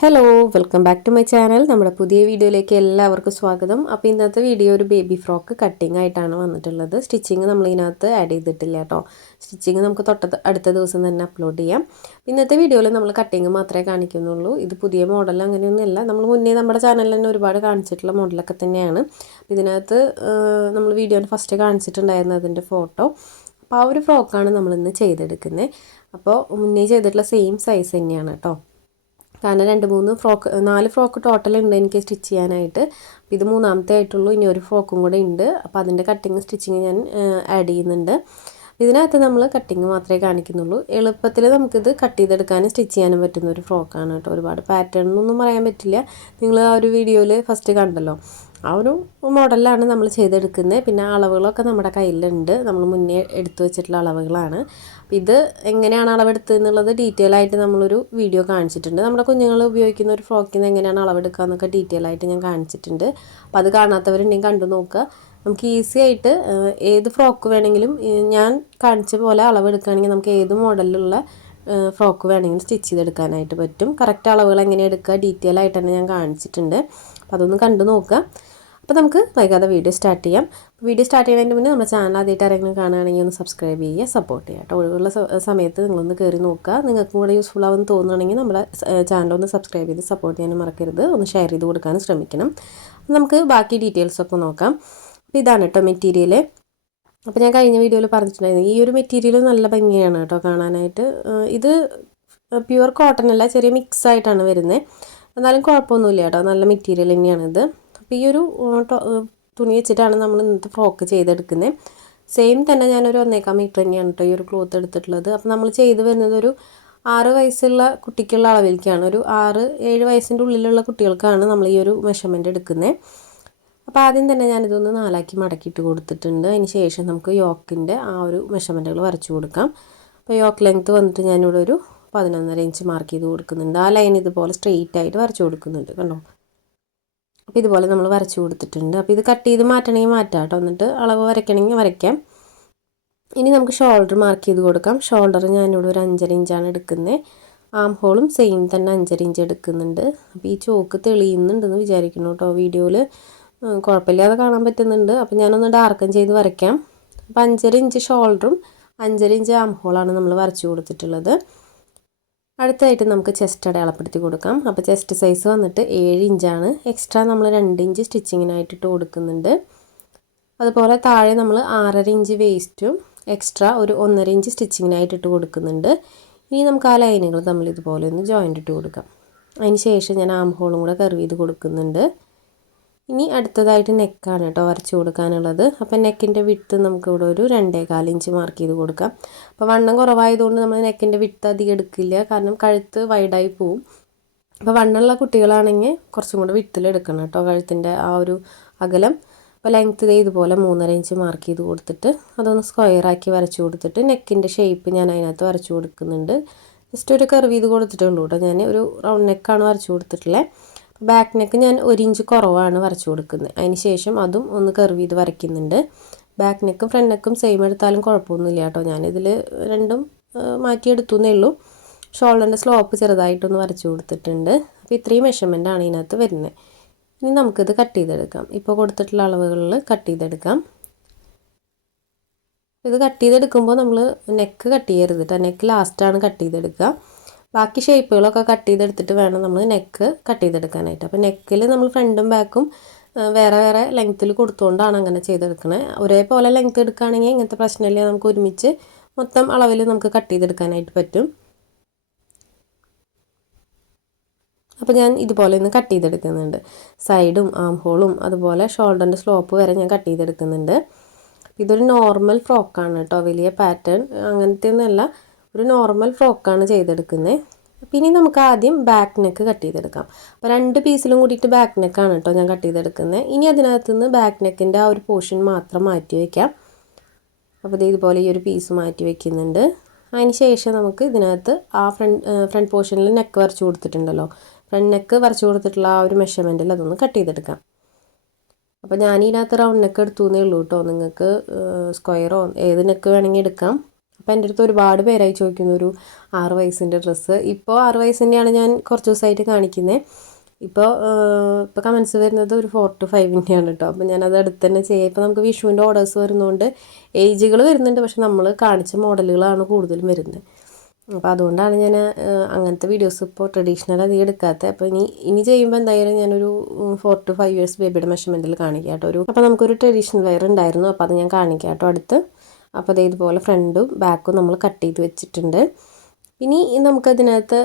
Hello welcome back to my channel. നമ്മുടെ പുതിയ വീഡിയോയിലേക്ക് എല്ലാവർക്കും സ്വാഗതം. അപ്പോൾ ഇന്നത്തെ വീഡിയോ ഒരു ബേബി ഫ്രോക്ക് കട്ടിങ് ആയിട്ടാണ് വന്നിട്ടുള്ളത്. സ്റ്റിച്ചിങ് നമ്മൾ ഇതിനകത്ത് ആഡ് ചെയ്തിട്ടില്ല കേട്ടോ. സ്റ്റിച്ചിങ് നമുക്ക് അടുത്ത ദിവസം തന്നെ അപ്ലോഡ് ചെയ്യാം. ഇന്നത്തെ വീഡിയോയിൽ നമ്മൾ കട്ടിങ് മാത്രമേ കാണിക്കുന്നുള്ളൂ. ഇത് പുതിയ മോഡൽ അങ്ങനെയൊന്നുമല്ല. നമ്മൾ മുന്നേ നമ്മുടെ ചാനലിൽ തന്നെ ഒരുപാട് കാണിച്ചിട്ടുള്ള മോഡലൊക്കെ തന്നെയാണ്. ഇതിനകത്ത് നമ്മൾ വീഡിയോയിൽ ഫസ്റ്റ് കാണിച്ചിട്ടുണ്ടായിരുന്ന അതിൻ്റെ ഫോട്ടോ. അപ്പോൾ ആ ഒരു ഫ്രോക്കാണ് നമ്മളിന്ന് ചെയ്തെടുക്കുന്നത്. അപ്പോൾ മുന്നേ ചെയ്തിട്ടുള്ള സെയിം സൈസ് തന്നെയാണ് കേട്ടോ. കാരണം 4 ഫ്രോക്ക് ടോട്ടൽ ഉണ്ട് എനിക്ക് സ്റ്റിച്ച് ചെയ്യാനായിട്ട്. ഇത് മൂന്നാമത്തെ ആയിട്ടുള്ളൂ. ഇനി ഒരു ഫ്രോക്കും കൂടെ ഉണ്ട്. അപ്പോൾ അതിൻ്റെ കട്ടിങ് സ്റ്റിച്ചിങ് ഞാൻ ആഡ് ചെയ്യുന്നുണ്ട്. ഇതിനകത്ത് നമ്മൾ കട്ടിങ് മാത്രമേ കാണിക്കുന്നുള്ളൂ. എളുപ്പത്തിൽ നമുക്കിത് കട്ട് ചെയ്തെടുക്കാനും സ്റ്റിച്ച് ചെയ്യാനും പറ്റുന്ന ഒരു ഫ്രോക്കാണ് കേട്ടോ. ഒരുപാട് പാറ്റേൺ ഒന്നും പറയാൻ പറ്റില്ല. നിങ്ങൾ ആ ഒരു വീഡിയോയിൽ ഫസ്റ്റ് കണ്ടല്ലോ, ആ ഒരു മോഡലിലാണ് നമ്മൾ ചെയ്തെടുക്കുന്നത്. പിന്നെ അളവുകളൊക്കെ നമ്മുടെ കയ്യിലുണ്ട്. നമ്മൾ മുന്നേ എടുത്തു വെച്ചിട്ടുള്ള അളവുകളാണ്. അപ്പോൾ ഇത് എങ്ങനെയാണ് അളവെടുത്തത് എന്നുള്ളത് ഡീറ്റെയിൽ ആയിട്ട് നമ്മളൊരു വീഡിയോ കാണിച്ചിട്ടുണ്ട്. നമ്മുടെ കുഞ്ഞുങ്ങൾ ഉപയോഗിക്കുന്ന ഒരു ഫ്രോക്കിൽ നിന്ന് എങ്ങനെയാണ് അളവെടുക്കുക എന്നൊക്കെ ഡീറ്റെയിൽ ആയിട്ട് ഞാൻ കാണിച്ചിട്ടുണ്ട്. അപ്പോൾ അത് കാണാത്തവരുണ്ടെങ്കിൽ കണ്ടു നോക്കുക. നമുക്ക് ഈസി ആയിട്ട് ഏത് ഫ്രോക്ക് വേണമെങ്കിലും ഞാൻ കാണിച്ച പോലെ അളവെടുക്കുകയാണെങ്കിൽ നമുക്ക് ഏത് മോഡലിലുള്ള ഫ്രോക്ക് വേണമെങ്കിലും സ്റ്റിച്ച് ചെയ്തെടുക്കാനായിട്ട് പറ്റും. കറക്റ്റ് അളവുകൾ എങ്ങനെ എടുക്കുക ഡീറ്റെയിൽ ആയിട്ട് തന്നെ ഞാൻ കാണിച്ചിട്ടുണ്ട്. അപ്പോൾ അതൊന്ന് കണ്ടു നോക്കുക. അപ്പോൾ നമുക്ക് വൈകാതെ വീഡിയോ സ്റ്റാർട്ട് ചെയ്യാം. വീഡിയോ സ്റ്റാർട്ട് ചെയ്യുന്നതിന് മുന്നേ നമ്മുടെ ചാനൽ ആദ്യമായിട്ട് ആരെങ്കിലും കാണുകയാണെങ്കിൽ ഒന്ന് സബ്സ്ക്രൈബ് ചെയ്യുക, സപ്പോർട്ട് ചെയ്യുക കേട്ടോ. ഒഴിവുള്ള സമയത്ത് നിങ്ങളൊന്ന് കയറി നോക്കുക. നിങ്ങൾക്കും കൂടെ യൂസ്ഫുൾ ആവുമെന്ന് തോന്നുകയാണെങ്കിൽ നമ്മുടെ ചാനൽ ഒന്ന് സബ്സ്ക്രൈബ് ചെയ്ത് സപ്പോർട്ട് ചെയ്യാനും മറക്കരുത്. ഒന്ന് ഷെയർ ചെയ്ത് കൊടുക്കാനും ശ്രമിക്കണം. നമുക്ക് ബാക്കി ഡീറ്റെയിൽസൊക്കെ നോക്കാം. അപ്പോൾ ഇതാണ് കേട്ടോ മെറ്റീരിയൽ. അപ്പോൾ ഞാൻ കഴിഞ്ഞ വീഡിയോയിൽ പറഞ്ഞിട്ടുണ്ടായിരുന്നു, ഈ ഒരു മെറ്റീരിയൽ നല്ല ഭംഗിയാണ് കേട്ടോ കാണാനായിട്ട്. ഇത് പ്യുവർ കോട്ടൺ അല്ല, ചെറിയ മിക്സ് ആയിട്ടാണ് വരുന്നത്. എന്നാലും കുഴപ്പമൊന്നുമില്ല കേട്ടോ, നല്ല മെറ്റീരിയൽ തന്നെയാണിത്. അപ്പോൾ ഈ ഒരു തുണി വെച്ചിട്ടാണ് നമ്മൾ ഇന്നത്തെ ഫ്രോക്ക് ചെയ്തെടുക്കുന്നത്. സെയിം തന്നെ ഞാനൊരു 1.25 മീറ്റർ തന്നെയാണ് കേട്ടോ ഈ ഒരു ക്ലോത്ത് എടുത്തിട്ടുള്ളത്. അപ്പോൾ നമ്മൾ ചെയ്ത് വരുന്നത് ഒരു 6 വയസ്സുള്ള കുട്ടിക്കുള്ള അളവിലേക്കാണ്. ഒരു 6-7 വയസ്സിൻ്റെ ഉള്ളിലുള്ള കുട്ടികൾക്കാണ് നമ്മൾ ഈ ഒരു മെഷർമെൻറ്റ് എടുക്കുന്നത്. അപ്പോൾ ആദ്യം തന്നെ ഞാനിതൊന്ന് 4 മടക്കിയിട്ട് കൊടുത്തിട്ടുണ്ട്. അതിന് ശേഷം നമുക്ക് യോക്കിൻ്റെ ആ ഒരു മെഷർമെൻറ്റുകൾ വരച്ചു കൊടുക്കാം. അപ്പോൾ യോക്ക് ലെങ്ത്ത് വന്നിട്ട് ഞാനിവിടെ ഒരു 11.5 ഇഞ്ച് മാർക്ക് ചെയ്ത് കൊടുക്കുന്നുണ്ട്. ആ ലൈൻ ഇതുപോലെ സ്ട്രെയിറ്റ് ആയിട്ട് വരച്ചു കൊടുക്കുന്നുണ്ട് കണ്ടോ. അപ്പോൾ ഇതുപോലെ നമ്മൾ വരച്ചു കൊടുത്തിട്ടുണ്ട്. അപ്പോൾ ഇത് കട്ട് ചെയ്ത് മാറ്റണമെങ്കിൽ മാറ്റാം കേട്ടോ. എന്നിട്ട് അളവ് വരയ്ക്കണമെങ്കിൽ വരയ്ക്കാം. ഇനി നമുക്ക് ഷോൾഡർ മാർക്ക് ചെയ്ത് കൊടുക്കാം. ഷോൾഡർ ഞാനിവിടെ ഒരു 5.5 ഇഞ്ചാണ് എടുക്കുന്നത്. ആം ഹോളും സെയിം തന്നെ 5.5 ഇഞ്ച് എടുക്കുന്നുണ്ട്. അപ്പോൾ ഈ ചോക്ക് തെളിയുന്നുണ്ടെന്ന് വിചാരിക്കുന്നു കേട്ടോ. വീഡിയോയിൽ കുഴപ്പമില്ലാതെ കാണാൻ പറ്റുന്നുണ്ട്. അപ്പോൾ ഞാനൊന്ന് ഡാർക്കൻ ചെയ്ത് വരയ്ക്കാം. അപ്പോൾ 5.5 ഇഞ്ച് ഷോൾഡറും 5.5 ഇഞ്ച് ആം ഹോളാണ് നമ്മൾ വരച്ചു കൊടുത്തിട്ടുള്ളത്. അടുത്തായിട്ട് നമുക്ക് ചെസ്റ്റ് അടയാളപ്പെടുത്തി കൊടുക്കാം. അപ്പോൾ ചെസ്റ്റ് സൈസ് വന്നിട്ട് 7 ഇഞ്ചാണ്. എക്സ്ട്രാ നമ്മൾ 2 ഇഞ്ച് സ്റ്റിച്ചിങ്ങിനായിട്ട് ഇട്ട് കൊടുക്കുന്നുണ്ട്. അതുപോലെ താഴെ നമ്മൾ 6.5 ഇഞ്ച് വേസ്റ്റും എക്സ്ട്രാ ഒരു 1.5 ഇഞ്ച് സ്റ്റിച്ചിങ്ങിനായിട്ട് ഇട്ട് കൊടുക്കുന്നുണ്ട്. ഇനി നമുക്ക് ആ ലൈനുകൾ നമ്മൾ ഇതുപോലെ ഒന്ന് ജോയിൻ്റ് ഇട്ട് കൊടുക്കാം. അതിന് ശേഷം ഞാൻ ആം ഹോളും കൂടെ കർവ് ചെയ്ത് കൊടുക്കുന്നുണ്ട്. ഇനി അടുത്തതായിട്ട് നെക്കാണ് കേട്ടോ വരച്ചു കൊടുക്കാനുള്ളത്. അപ്പോൾ നെക്കിൻ്റെ വിഡ്ത്ത് നമുക്കിവിടെ ഒരു 2.25 ഇഞ്ച് മാർക്ക് ചെയ്ത് കൊടുക്കാം. അപ്പോൾ വണ്ണം കുറവായതുകൊണ്ട് നമ്മൾ നെക്കിൻ്റെ വിഡ്ത്ത് അധികം എടുക്കില്ല, കാരണം കഴുത്ത് വൈഡായി പോവും. അപ്പോൾ വണ്ണമുള്ള കുട്ടികളാണെങ്കിൽ കുറച്ചും കൂടെ വിഡ്ത്തിൽ എടുക്കണം കേട്ടോ കഴുത്തിൻ്റെ ആ ഒരു അകലം. അപ്പോൾ ലെങ്ത്ത് ഇതുപോലെ 3.5 ഇഞ്ച് മാർക്ക് ചെയ്ത് കൊടുത്തിട്ട് അതൊന്ന് സ്ക്വയറാക്കി വരച്ചു കൊടുത്തിട്ട് നെക്കിൻ്റെ ഷേപ്പ് ഞാൻ അതിനകത്ത് വരച്ചു കൊടുക്കുന്നുണ്ട്. ജസ്റ്റ് ഒരു കർവ് ചെയ്ത് കൊടുത്തിട്ടുള്ളൂ കേട്ടോ. ഞാൻ ഒരു റൗണ്ട് നെക്കാണ് വരച്ചു കൊടുത്തിട്ടുള്ളത്. ബാക്ക് നെക്ക് ഞാൻ 1 ഇഞ്ച് കുറവാണ് വരച്ചു കൊടുക്കുന്നത്. അതിന് ശേഷം അതും ഒന്ന് കർവ് ചെയ്ത് വരയ്ക്കുന്നുണ്ട്. ബാക്ക് നെക്കും ഫ്രണ്ട് നെക്കും സെയിം എടുത്താലും കുഴപ്പമൊന്നുമില്ല കേട്ടോ. ഞാനിതിൽ രണ്ടും മാറ്റിയെടുത്തുന്നേ ഉള്ളൂ. ഷോൾഡറിൻ്റെ സ്ലോപ്പ് ചെറുതായിട്ടൊന്ന് വരച്ചു കൊടുത്തിട്ടുണ്ട്. അപ്പോൾ ഇത്രയും മെഷർമെൻറ്റാണ് ഇതിനകത്ത് വരുന്നത്. ഇനി നമുക്കിത് കട്ട് ചെയ്തെടുക്കാം. ഇപ്പോൾ കൊടുത്തിട്ടുള്ള അളവുകളിൽ കട്ട് ചെയ്തെടുക്കാം. ഇത് കട്ട് ചെയ്തെടുക്കുമ്പോൾ നമ്മൾ നെക്ക് കട്ട് ചെയ്യരുത് കേട്ടോ. നെക്ക് ലാസ്റ്റാണ് കട്ട് ചെയ്തെടുക്കുക. ബാക്കി ഷേപ്പുകളൊക്കെ കട്ട് ചെയ്തെടുത്തിട്ട് വേണം നമ്മൾ നെക്ക് കട്ട് ചെയ്തെടുക്കാനായിട്ട്. അപ്പോൾ നെക്കിൽ നമ്മൾ ഫ്രണ്ടും ബാക്കും വേറെ വേറെ ലെങ്ത്തിൽ കൊടുത്തുകൊണ്ടാണ് അങ്ങനെ ചെയ്തെടുക്കണത്. ഒരേപോലെ ലെങ്ത്ത് എടുക്കുകയാണെങ്കിൽ ഇങ്ങനത്തെ പ്രശ്നമില്ല. നമുക്ക് ഒരുമിച്ച് മൊത്തം അളവിൽ നമുക്ക് കട്ട് ചെയ്തെടുക്കാനായിട്ട് പറ്റും. അപ്പോൾ ഞാൻ ഇതുപോലെ ഒന്ന് കട്ട് ചെയ്തെടുക്കുന്നുണ്ട്. സൈഡും ആം ഹോളും അതുപോലെ ഷോൾഡറിൻ്റെ സ്ലോപ്പ് വരെ ഞാൻ കട്ട് ചെയ്തെടുക്കുന്നുണ്ട്. ഇതൊരു നോർമൽ ഫ്രോക്കാണ് കേട്ടോ. വലിയ പാറ്റേൺ അങ്ങനത്തെ ഒന്നുമല്ല, ഒരു നോർമൽ ഫ്രോക്കാണ് ചെയ്തെടുക്കുന്നത്. അപ്പോൾ ഇനി നമുക്ക് ആദ്യം ബാക്ക് നെക്ക് കട്ട് ചെയ്തെടുക്കാം. അപ്പോൾ 2 പീസിലും കൂടിയിട്ട് ബാക്ക് നെക്കാണ് കേട്ടോ ഞാൻ കട്ട് ചെയ്തെടുക്കുന്നത്. ഇനി അതിനകത്ത് നിന്ന് ബാക്ക് നെക്കിൻ്റെ ആ ഒരു പോർഷൻ മാത്രം മാറ്റി വയ്ക്കാം. അപ്പോൾ ഇതുപോലെ ഈ ഒരു പീസ് മാറ്റി വയ്ക്കുന്നുണ്ട്. അതിന് ശേഷം നമുക്ക് ഇതിനകത്ത് ആ ഫ്രണ്ട് പോർഷനിൽ നെക്ക് വരച്ചു കൊടുത്തിട്ടുണ്ടല്ലോ, ഫ്രണ്ട് നെക്ക് വരച്ചു കൊടുത്തിട്ടുള്ള ആ ഒരു മെഷർമെൻറ്റിൽ അതൊന്ന് കട്ട് ചെയ്തെടുക്കാം. അപ്പോൾ ഞാൻ ഇതിനകത്ത് റൗണ്ട് നെക്ക് എടുത്തുന്നേ ഉള്ളൂ കേട്ടോ. നിങ്ങൾക്ക് സ്ക്വയറോ ഏത് നെക്ക് വേണമെങ്കിൽ എടുക്കാം. അപ്പോൾ എൻ്റെ അടുത്ത് ഒരുപാട് പേരായി ചോദിക്കുന്നു ഒരു 6 വയസ്സിൻ്റെ ഡ്രസ്സ്. ഇപ്പോൾ 6 വയസ്സിൻ്റെയാണ് ഞാൻ കുറച്ച് ദിവസമായിട്ട് കാണിക്കുന്നത്. ഇപ്പോൾ കമൻസ് വരുന്നത് ഒരു 4 to 5-ൻ്റെയാണ് കേട്ടോ. അപ്പോൾ ഞാനത് അടുത്ത് തന്നെ ചെയ്യാം. ഇപ്പോൾ നമുക്ക് വിഷുവിൻ്റെ ഓർഡേഴ്സ് വരുന്നതുകൊണ്ട് ഏജുകൾ വരുന്നുണ്ട്, പക്ഷെ നമ്മൾ കാണിച്ച മോഡലുകളാണ് കൂടുതലും വരുന്നത്. അപ്പോൾ അതുകൊണ്ടാണ് ഞാൻ അങ്ങനത്തെ വീഡിയോസ് ഇപ്പോൾ ട്രഡീഷണൽ അധികം എടുക്കാത്തത്. അപ്പോൾ ഇനി ചെയ്യുമ്പോൾ എന്തായാലും ഞാനൊരു 4 to 5 ഇയേഴ്സ് ബേബിയുടെ മെഷർമെൻറ്റിൽ കാണിക്കാം കേട്ടോ. അപ്പോൾ നമുക്കൊരു ട്രഡീഷണൽ വെയർ ഉണ്ടായിരുന്നു, അപ്പോൾ അത് ഞാൻ കാണിക്കാം കേട്ടോ അടുത്ത്. അപ്പോൾ അത് ഇതുപോലെ ഫ്രണ്ടും ബാക്കും നമ്മൾ കട്ട് ചെയ്ത് വെച്ചിട്ടുണ്ട്. ഇനി നമുക്കതിനകത്ത്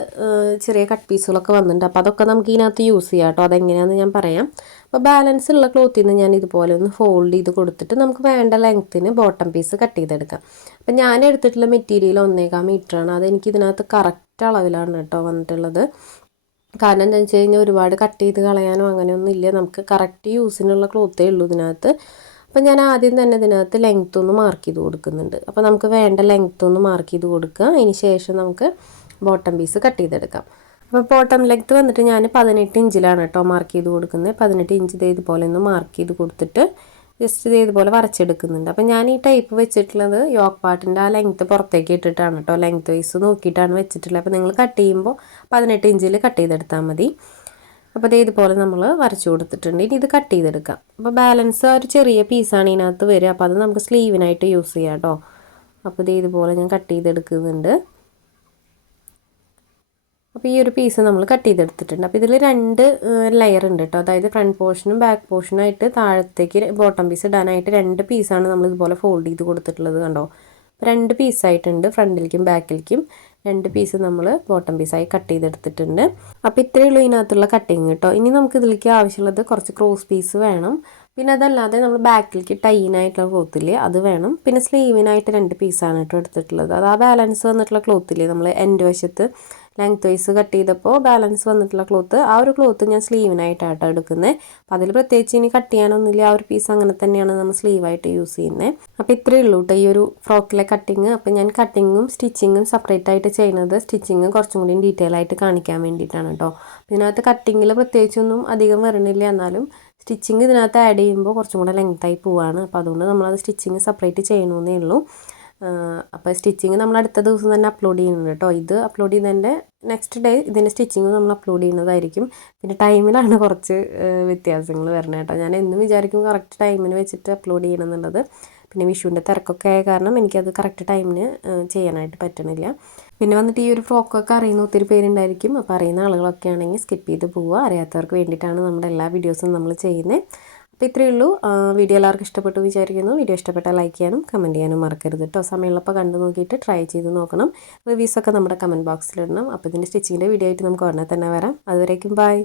ചെറിയ കട്ട് പീസുകളൊക്കെ വന്നിട്ടുണ്ട്. അപ്പോൾ അതൊക്കെ നമുക്ക് ഇതിനകത്ത് യൂസ് ചെയ്യാം കേട്ടോ. അതെങ്ങനെയാണെന്ന് ഞാൻ പറയാം. അപ്പോൾ ബാലൻസ് ഉള്ള ക്ലോത്തിൽ നിന്ന് ഞാൻ ഇതുപോലെ ഒന്ന് ഫോൾഡ് ചെയ്ത് കൊടുത്തിട്ട് നമുക്ക് വേണ്ട ലെങ്ത്തിന് ബോട്ടം പീസ് കട്ട് ചെയ്തെടുക്കാം. അപ്പോൾ ഞാൻ എടുത്തിട്ടുള്ള മെറ്റീരിയൽ 1.25 മീറ്ററാണ്. അതെനിക്ക് ഇതിനകത്ത് കറക്റ്റ് അളവിലാണ് കേട്ടോ വന്നിട്ടുള്ളത്. കാരണം എന്താണെന്ന് വെച്ച് കഴിഞ്ഞാൽ ഒരുപാട് കട്ട് ചെയ്ത് കളയാനോ അങ്ങനെയൊന്നും ഇല്ല. നമുക്ക് കറക്റ്റ് യൂസിനുള്ള ക്ലോത്തേ ഉള്ളൂ ഇതിനകത്ത്. അപ്പോൾ ഞാൻ ആദ്യം തന്നെ ഇതിനകത്ത് ലെങ്ത്ത് ഒന്ന് മാർക്ക് ചെയ്ത് കൊടുക്കുന്നുണ്ട്. അപ്പോൾ നമുക്ക് വേണ്ട ലെങ്ത്ത് ഒന്ന് മാർക്ക് ചെയ്ത് കൊടുക്കുക. അതിന് ശേഷം നമുക്ക് ബോട്ടം പീസ് കട്ട് ചെയ്തെടുക്കാം. അപ്പോൾ ബോട്ടം ലെങ്ത്ത് വന്നിട്ട് ഞാൻ 18 ഇഞ്ചിലാണ് കേട്ടോ മാർക്ക് ചെയ്ത് കൊടുക്കുന്നത്. 18 ഇഞ്ച് ഇതുപോലെ ഒന്ന് മാർക്ക് ചെയ്ത് കൊടുത്തിട്ട് ജസ്റ്റ് ഇതുപോലെ വരച്ചെടുക്കുന്നുണ്ട്. അപ്പോൾ ഞാൻ ഈ ടൈപ്പ് വെച്ചിട്ടുള്ളത് യോക്ക് പാർട്ടിൻ്റെ ആ ലെങ്ത്ത് പുറത്തേക്ക് ഇട്ടിട്ടാണ് കേട്ടോ. ലെങ്ത്ത് വൈസ് നോക്കിയിട്ടാണ് വെച്ചിട്ടുള്ളത്. അപ്പോൾ നിങ്ങൾ കട്ട് ചെയ്യുമ്പോൾ 18 ഇഞ്ചിൽ കട്ട് ചെയ്തെടുത്താൽ മതി. അപ്പോൾ ഇതുപോലെ നമ്മൾ വരച്ചു കൊടുത്തിട്ടുണ്ട്. ഇനി ഇത് കട്ട് ചെയ്തെടുക്കാം. അപ്പോൾ ബാലൻസ് ഒരു ചെറിയ പീസാണ് ഇതിനകത്ത് വരിക. അപ്പോൾ അത് നമുക്ക് സ്ലീവിനായിട്ട് യൂസ് ചെയ്യാം കേട്ടോ. അപ്പോൾ ഇതുപോലെ ഞാൻ കട്ട് ചെയ്തെടുക്കുന്നുണ്ട്. അപ്പോൾ ഈ ഒരു പീസ് നമ്മൾ കട്ട് ചെയ്തെടുത്തിട്ടുണ്ട്. അപ്പോൾ ഇതിൽ 2 ലെയർ ഉണ്ട് കേട്ടോ. അതായത് ഫ്രണ്ട് പോർഷനും ബാക്ക് പോർഷനായിട്ട് താഴത്തേക്ക് ബോട്ടം പീസ് ഇടാനായിട്ട് 2 പീസാണ് നമ്മൾ ഇതുപോലെ ഫോൾഡ് ചെയ്ത് കൊടുത്തിട്ടുള്ളത് കണ്ടോ. 2 പീസായിട്ടുണ്ട്. ഫ്രണ്ടിലേക്കും ബാക്കിലേക്കും 2 പീസ് നമ്മൾ ബോട്ടം പീസായി കട്ട് ചെയ്തെടുത്തിട്ടുണ്ട്. അപ്പോൾ ഇത്രയേ ഉള്ളൂ ഇതിനകത്തുള്ള കട്ടിങ് കേട്ടോ. ഇനി നമുക്ക് ഇതിലേക്ക് ആവശ്യമുള്ളത് കുറച്ച് ക്രോസ് പീസ് വേണം. പിന്നെ അതല്ലാതെ നമ്മൾ ബാക്കിലേക്ക് ടൈനായിട്ടുള്ള ക്ലോത്തില്ലേ അത് വേണം. പിന്നെ സ്ലീവിനായിട്ട് 2 പീസാണ് കേട്ടോ എടുത്തിട്ടുള്ളത്. അത് ആ ബാലൻസ് വന്നിട്ടുള്ള ക്ലോത്തില്ലേ നമ്മൾ എൻഡ് വശത്ത് ലെങ്ത് വൈസ് കട്ട് ചെയ്തപ്പോൾ ബാലൻസ് വന്നിട്ടുള്ള ക്ലോത്ത്, ആ ഒരു ക്ലോത്ത് ഞാൻ സ്ലീവിനായിട്ടാട്ടോ എടുക്കുന്നത്. അപ്പോൾ അതിൽ പ്രത്യേകിച്ച് ഇനി കട്ട് ചെയ്യാനൊന്നുമില്ല. ആ ഒരു പീസ് അങ്ങനെ തന്നെയാണ് നമ്മൾ സ്ലീവായിട്ട് യൂസ് ചെയ്യുന്നത്. അപ്പോൾ ഇത്രയേ ഉള്ളൂ കേട്ടോ ഈ ഒരു ഫ്രോക്കിലെ കട്ടിങ്. അപ്പോൾ ഞാൻ കട്ടിങ്ങും സ്റ്റിച്ചിങ്ങും സെപ്പറേറ്റ് ആയിട്ട് ചെയ്യുന്നത് സ്റ്റിച്ചിങ് കുറച്ചും കൂടി ഡീറ്റെയിൽ ആയിട്ട് കാണിക്കാൻ വേണ്ടിയിട്ടാണ് കേട്ടോ. ഇതിനകത്ത് കട്ടിങ്ങിൽ പ്രത്യേകിച്ചൊന്നും അധികം വരണില്ല, എന്നാലും സ്റ്റിച്ചിങ് ഇതിനകത്ത് ആഡ് ചെയ്യുമ്പോൾ കുറച്ചും കൂടെ ലെങ്തായി പോവാണ്. അപ്പോൾ അതുകൊണ്ട് നമ്മളത് സ്റ്റിച്ചിങ് സെപ്പറേറ്റ് ചെയ്യണമെന്നേ ഉള്ളൂ. അപ്പോൾ സ്റ്റിച്ചിങ് നമ്മൾ അടുത്ത ദിവസം തന്നെ അപ്ലോഡ് ചെയ്യുന്നുണ്ട് കേട്ടോ. ഇത് അപ്ലോഡ് ചെയ്തതിൻ്റെ നെക്സ്റ്റ് ഡേ ഇതിൻ്റെ സ്റ്റിച്ചിങ് നമ്മൾ അപ്ലോഡ് ചെയ്യുന്നതായിരിക്കും. പിന്നെ ടൈമിലാണ് കുറച്ച് വ്യത്യാസങ്ങൾ വരുന്നത് കേട്ടോ. ഞാൻ എന്നും വിചാരിക്കും കറക്റ്റ് ടൈമിന് വെച്ചിട്ട് അപ്ലോഡ് ചെയ്യണം എന്നുള്ളത്. പിന്നെ വിഷുവിൻ്റെ തിരക്കൊക്കെ ആയ കാരണം എനിക്കത് കറക്റ്റ് ടൈമിന് ചെയ്യാനായിട്ട് പറ്റണില്ല. പിന്നെ വന്നിട്ട് ഈ ഒരു ഫ്രോക്കൊക്കെ അറിയുന്ന ഒത്തിരി പേരുണ്ടായിരിക്കും. അപ്പോൾ അറിയുന്ന ആളുകളൊക്കെ ആണെങ്കിൽ സ്കിപ്പ് ചെയ്ത് പോവുക. അറിയാത്തവർക്ക് വേണ്ടിയിട്ടാണ് നമ്മുടെ എല്ലാ വീഡിയോസും നമ്മൾ ചെയ്യുന്നത്. അപ്പോൾ ഇത്രയേ ഉള്ളൂ. വീഡിയോ എല്ലാവർക്കും ഇഷ്ടപ്പെട്ടു വിചാരിക്കുന്നു. വീഡിയോ ഇഷ്ടപ്പെട്ടാൽ ലൈക്ക് ചെയ്യാനും കമൻറ്റ് ചെയ്യാനും മറക്കരുത് കേട്ടോ. സമയമുള്ളപ്പോൾ കണ്ടു നോക്കിയിട്ട് ട്രൈ ചെയ്ത് നോക്കണം. റിവ്യൂസൊക്കെ നമ്മുടെ കമൻറ്റ് ബോക്സിലിടണം. അപ്പോൾ ഇതിൻ്റെ സ്റ്റിച്ചിങ്ങിൻ്റെ വീഡിയോ ആയിട്ട് നമുക്ക് ഉടനെ തന്നെ വരാം. അതുവരേക്കും ബൈ.